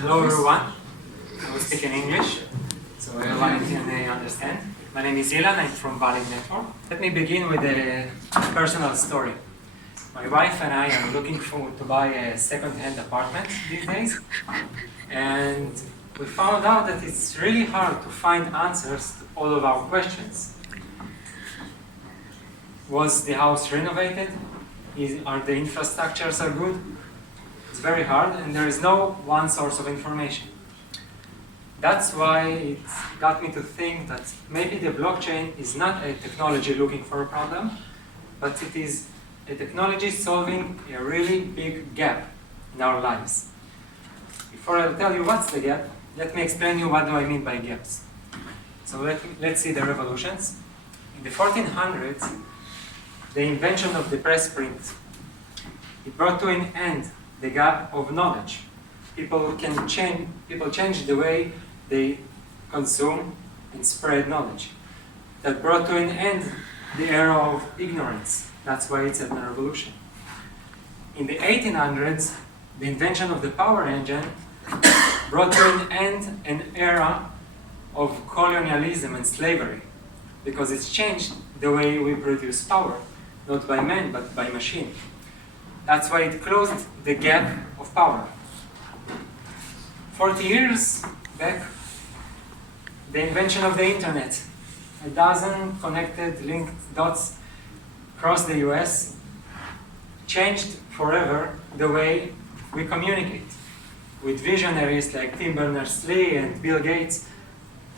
Hello everyone, I will speak in English, so everyone can understand. My name is Ilan, I'm from Valid Network. Let me begin with a personal story. My wife and I are looking to buy a second-hand apartment these days, and we found out that it's really hard to find answers to all of our questions. Was the house renovated? Are the infrastructures are good? It's very hard, and there is no one source of information. That's why it got me to think that maybe the blockchain is not a technology looking for a problem, but it is a technology solving a really big gap in our lives. Before I tell you what's the gap, let me explain you what do I mean by gaps. So let's see the revolutions. In the 1400s, the invention of the press print, it brought to an end the gap of knowledge. People change the way they consume and spread knowledge. That brought to an end the era of ignorance. That's why it's a revolution. In the 1800s, the invention of the power engine brought to an end an era of colonialism and slavery, because it's changed the way we produce power, not by man, but by machine. That's why it closed the gap of power. 40 years back, the invention of the internet. A dozen connected, linked dots across the US changed forever the way we communicate. With visionaries like Tim Berners-Lee and Bill Gates,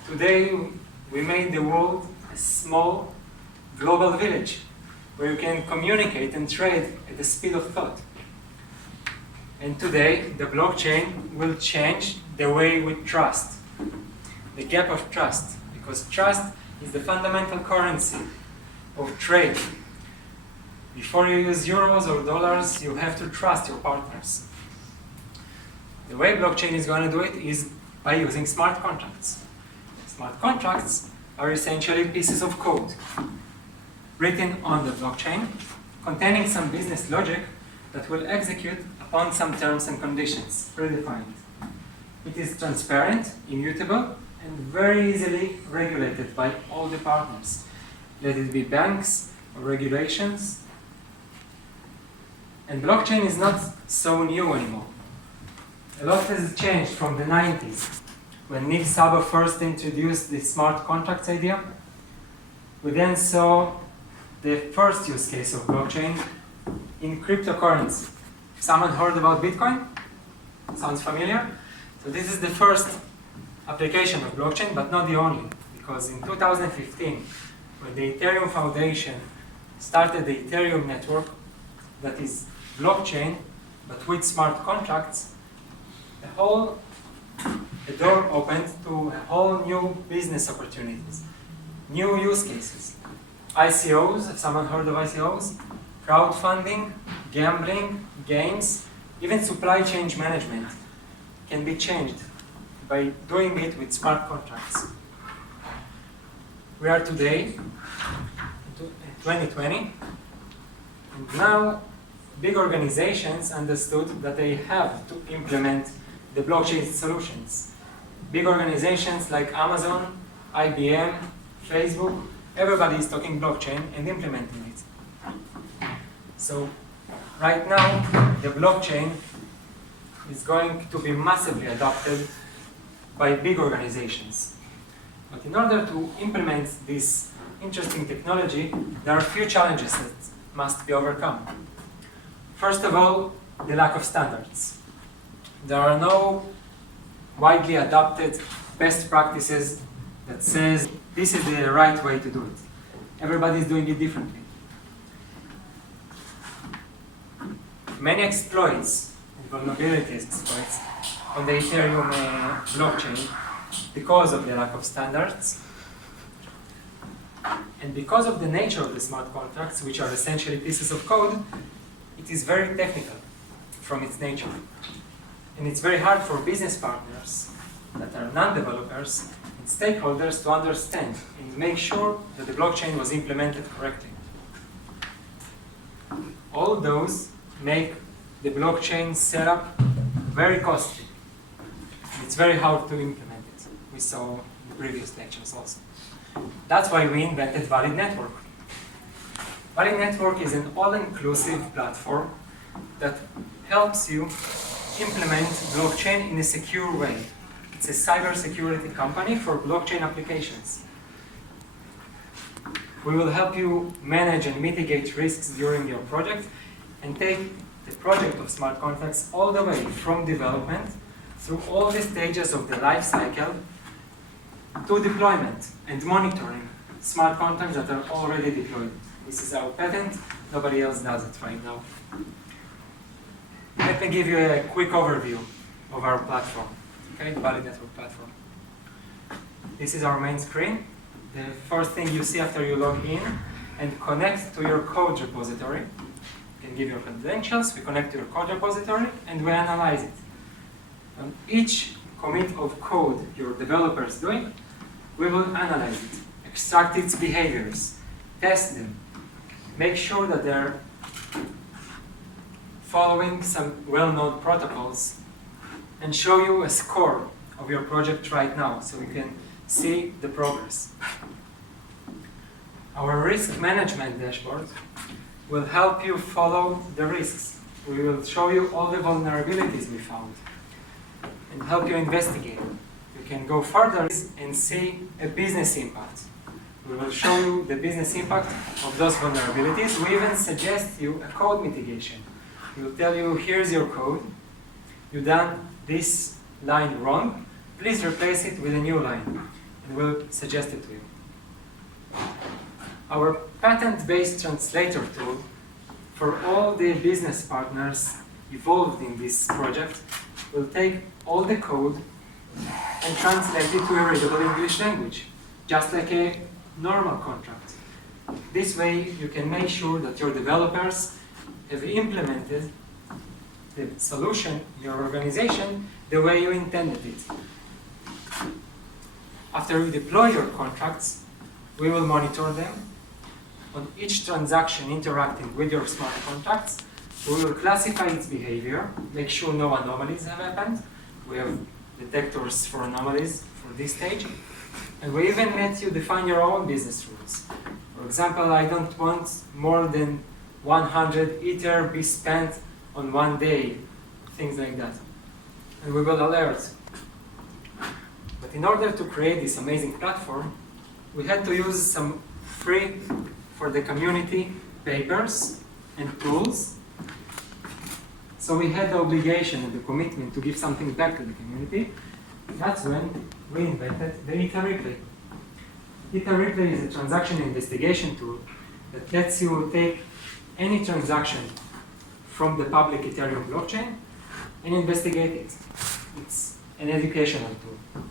today we made the world a small global village where you can communicate and trade at the speed of thought. And today, the blockchain will change the way we trust, the gap of trust, because trust is the fundamental currency of trade. Before you use euros or dollars, you have to trust your partners. The way blockchain is going to do it is by using smart contracts. Smart contracts are essentially pieces of code written on the blockchain, containing some business logic that will execute upon some terms and conditions predefined. It is transparent, immutable, and very easily regulated by all the partners, let it be banks or regulations. And blockchain is not so new anymore. A lot has changed from the 90s, when Nick Szabo first introduced the smart contracts idea. We then saw the first use case of blockchain in cryptocurrency. Someone heard about Bitcoin? Sounds familiar? So this is the first application of blockchain, but not the only, because in 2015, when the Ethereum Foundation started the Ethereum network, that is blockchain, but with smart contracts, a door opened to a whole new business opportunities, new use cases. ICOs, have someone heard of ICOs? Crowdfunding, gambling, games, even supply chain management can be changed by doing it with smart contracts. We are today in 2020, and now big organizations understood that they have to implement the blockchain solutions. Big organizations like Amazon, IBM, Facebook, everybody is talking blockchain and implementing it. So right now, the blockchain is going to be massively adopted by big organizations. But in order to implement this interesting technology, there are a few challenges that must be overcome. First of all, the lack of standards. There are no widely adopted best practices that says this is the right way to do it. Everybody is doing it differently. Many exploits and vulnerability exploits on the Ethereum blockchain because of the lack of standards and because of the nature of the smart contracts, which are essentially pieces of code. It is very technical from its nature. And it's very hard for business partners that are non-developers and stakeholders to understand and make sure that the blockchain was implemented correctly. All those make the blockchain setup very costly. It's very hard to implement it. We saw in the previous lectures also. That's why we invented Valid Network. Valid Network is an all-inclusive platform that helps you implement blockchain in a secure way. It's a cybersecurity company for blockchain applications. We will help you manage and mitigate risks during your project and take the project of smart contracts all the way from development through all the stages of the life cycle to deployment and monitoring smart contracts that are already deployed. This is our patent. Nobody else does it right now. Let me give you a quick overview of our platform, okay, the Valid Network platform. This is our main screen. The first thing you see after you log in and connect to your code repository. You can give your credentials, we connect to your code repository, and we analyze it. On each commit of code your developer is doing, we will analyze it, extract its behaviors, test them, make sure that they're following some well-known protocols, and show you a score of your project right now so you can see the progress. Our risk management dashboard will help you follow the risks. We will show you all the vulnerabilities we found and help you investigate. You can go further and see a business impact. We will show you the business impact of those vulnerabilities. We even suggest you a code mitigation. We will tell you, here's your code. You've done this line wrong. Please replace it with a new line. And we'll suggest it to you. Our patent-based translator tool for all the business partners involved in this project will take all the code and translate it to a readable English language, just like a normal contract. This way, you can make sure that your developers have implemented the solution in your organization the way you intended it. After you deploy your contracts, we will monitor them. On each transaction interacting with your smart contracts, we will classify its behavior, make sure no anomalies have happened. We have detectors for anomalies for this stage. And we even let you define your own business rules. For example, I don't want more than 100 Ether be spent on one day, things like that. And we will alert. But in order to create this amazing platform, we had to use some free for the community papers and tools. So we had the obligation and the commitment to give something back to the community. That's when we invented the Ether Replay. Ether Replay is a transaction investigation tool that lets you take any transaction from the public Ethereum blockchain and investigate it. It's an educational tool.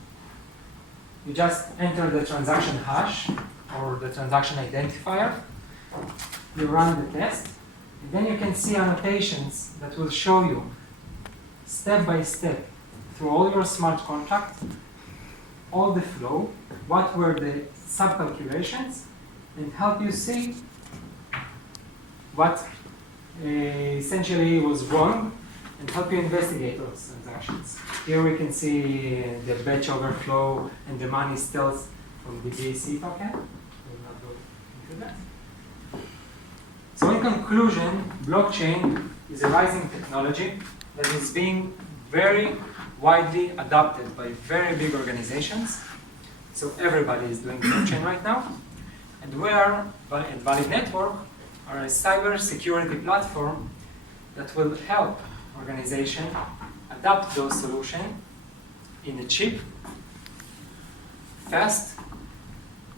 You just enter the transaction hash or the transaction identifier, you run the test, and then you can see annotations that will show you step by step through all your smart contracts, all the flow, what were the sub-calculations, and help you see what essentially was wrong and help you investigate those transactions. Here we can see the batch overflow and the money steals from the BAC token. We'll not go into that. So in conclusion, blockchain is a rising technology that is being very widely adopted by very big organizations. So everybody is doing blockchain right now. And we are, at Valid Network, are a cyber security platform that will help organizations adapt those solutions in a cheap, fast,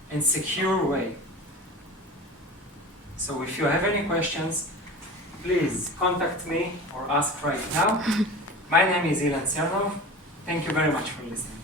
and secure way. So if you have any questions, please contact me or ask right now. My name is Ilan Sernov. Thank you very much for listening.